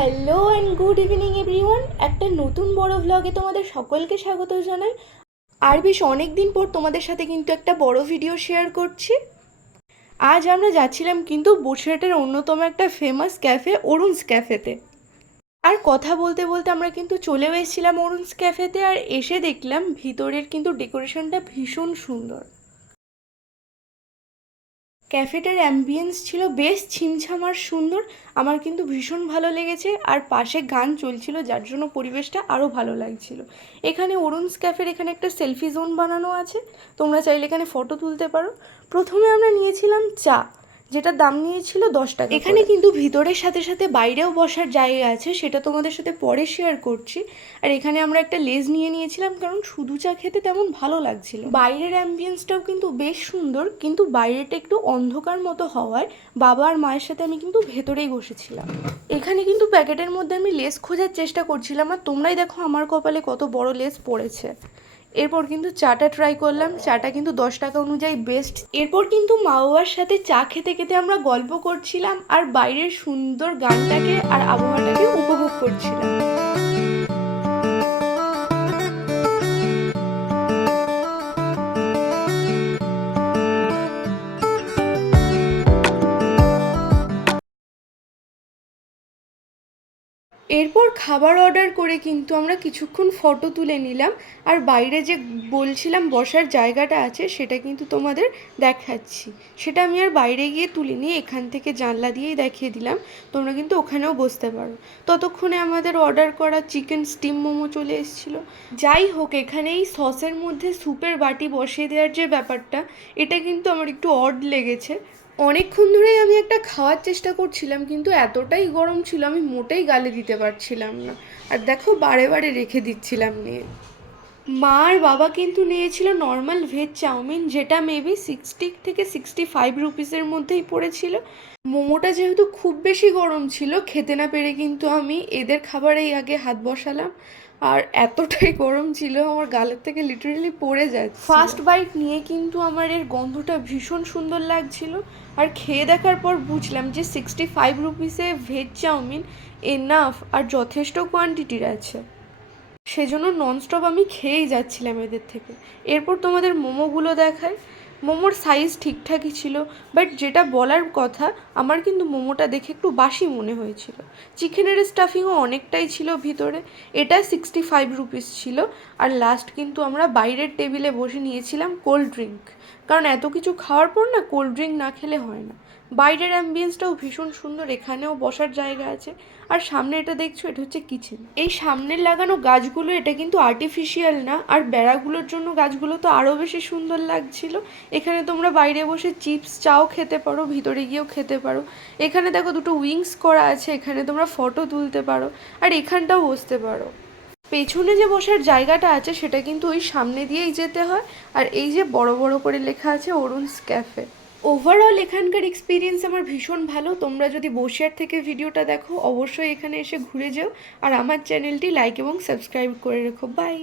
Hello and good evening everyone একটা নতুন বড় ভ্লগে তোমাদের সকলকে স্বাগত জানাই। আর বেশ অনেক দিন পর তোমাদের সাথে কিন্তু একটা বড় ভিডিও শেয়ার করছি। আজ আমরা যাচ্ছিলাম কিন্তু বসিরহাটের অন্যতম একটা ফেমাস ক্যাফে অরুণস ক্যাফেতে আর কথা বলতে বলতে আমরা কিন্তু চলেও এসেছিলাম অরুণস ক্যাফেতে আর এসে দেখলাম ভিতরের কিন্তু ডেকোরেশনটা ভীষণ সুন্দর। ক্যাফেটার অ্যাম্বিয়েন্স ছিল বেশ ছিমছাম আর সুন্দর। আমার কিন্তু ভীষণ ভালো লেগেছে আর পাশে গান চলছিল, যার জন্য পরিবেশটা আরও ভালো লাগছিল। এখানে অরুণস ক্যাফের এখানে একটা সেলফি জোন বানানো আছে, তোমরা চাইলে এখানে ফটো তুলতে পারো। প্রথমে আমরা নিয়েছিলাম চা। যেটার দাম নিয়েছিল দশ টাকা এখানে কিন্তু ভিতরের সাথে সাথে বাইরেও বসার জায়গা আছে সেটা তোমাদের সাথে পরে শেয়ার করছি। আর এখানে আমরা একটা লেজ নিয়ে নিয়েছিলাম কারণ শুধু চা খেতে তেমন ভালো লাগছিল। বাইরের অ্যাম্বিয়েন্সটাও কিন্তু বেশ সুন্দর কিন্তু বাইরেটা একটু অন্ধকার মতো হওয়ায় বাবা আর মায়ের সাথে আমি কিন্তু ভেতরেই বসেছিলাম। এখানে কিন্তু প্যাকেটের মধ্যে আমি লেস খোঁজার চেষ্টা করছিলাম আর তোমরাই দেখো আমার কপালে কত বড় লেস পড়েছে। এরপর কিন্তু চাটা ট্রাই করলাম, চাটা কিন্তু দশ টাকা অনুযায়ী বেস্ট এরপর কিন্তু মা বাবার সাথে চা খেতে খেতে আমরা গল্প করছিলাম আর বাইরের সুন্দর গানটাকে আর আবহাওয়াটাকে উপভোগ করছিলাম। এরপর খাবার অর্ডার করে কিন্তু আমরা কিছুক্ষণ ফটো তুলে নিলাম। আর বাইরে যে বলছিলাম বসার জায়গাটা আছে, সেটা কিন্তু তোমাদের দেখাচ্ছি। সেটা আমি আর বাইরে গিয়ে তুলে নিয়ে এখান থেকে জানলা দিয়েই দেখিয়ে দিলাম। তোমরা কিন্তু ওখানেও বসতে পারো। ততক্ষণে আমাদের অর্ডার করা চিকেন স্টিম মোমো চলে এসেছিল। যাই হোক এখানে এই সসের মধ্যে স্যুপের বাটি বসিয়ে দেওয়ার যে ব্যাপারটা, এটা কিন্তু আমার একটু অড লেগেছে। অনেকক্ষণ ধরেই আমি একটা খাওয়ার চেষ্টা করছিলাম, কিন্তু এতটাই গরম ছিল আমি মোটেই গালে দিতে পারছিলাম না। আর দেখো, বারে বারে রেখে দিচ্ছিলাম নিয়ে মা আর বাবা কিন্তু নিয়েছিল নর্মাল ভেজ চাউমিন, যেটা মেবি সিক্সটি থেকে সিক্সটি ফাইভ রুপিসের মধ্যেই পড়েছিল। মোমোটা যেহেতু খুব বেশি গরম ছিল, খেতে না পেরে কিন্তু আমি এদের খাবারেই আগে হাত বসালাম। আর এতটাই গরম ছিল, আমার গালের থেকে লিটারেলি পড়ে যাচ্ছে। ফার্স্ট বাইট নিয়ে কিন্তু আমার এর গন্ধটা ভীষণ সুন্দর লাগছিল। আর খেয়ে দেখার পর বুঝলাম যে সিক্সটি ফাইভ রুপিসে ভেজ চাউমিন এনাফ আর যথেষ্ট কোয়ান্টিটির আছে। সেজন্য ননস্টপ আমি খেয়েই যাচ্ছিলাম এদের থেকে। এরপর তোমাদের মোমোগুলো দেখায় মোমোর সাইজ ঠিকঠাকই ছিল বাট যেটা বলার কথা, আমার কিন্তু মোমোটা দেখে একটু বাসি মনে হয়েছিল। চিকেনের স্টাফিংও অনেকটাই ছিল ভিতরে, এটা সিক্সটি ফাইভ রুপিস ছিল, আর লাস্ট কিন্তু আমরা বাইরের টেবিলে বসে নিয়েছিলাম কোল্ড ড্রিঙ্ক কারণ এত কিছু খাওয়ার পর না কোল্ড ড্রিঙ্ক না খেলে হয় না। বাইরের অ্যাম্বিয়েন্সটাও ভীষণ সুন্দর, এখানেও বসার জায়গা আছে। আর সামনে এটা দেখছ, এটা হচ্ছে কিচেন এই সামনের লাগানো গাছগুলো, এটা কিন্তু আর্টিফিশিয়াল না, আর বেড়াগুলোর জন্য গাছগুলো তো আরও বেশি সুন্দর লাগছিল। এখানে তোমরা বাইরে বসে চিপস চাও খেতে পারো, ভিতরে গিয়েও খেতে পারো। এখানে দেখো দুটো উইংস করা আছে, এখানে তোমরা ফটো তুলতে পারো, আর এখানটাও বসতে পারো। পেছনে যে বসার জায়গাটা আছে, সেটা কিন্তু ওই সামনে দিয়েই যেতে হয়। আর এই যে বড় বড় করে লেখা আছে অরুণস ক্যাফে। ওভারঅল এখানকার এক্সপিরিয়েন্স আমার ভীষণ ভালো। তোমরা যদি বসিয়ার থেকে ভিডিওটা দেখো, অবশ্যই এখানে এসে ঘুরে যাও। আর আমার চ্যানেলটি লাইক এবং সাবস্ক্রাইব করে রেখো। বাই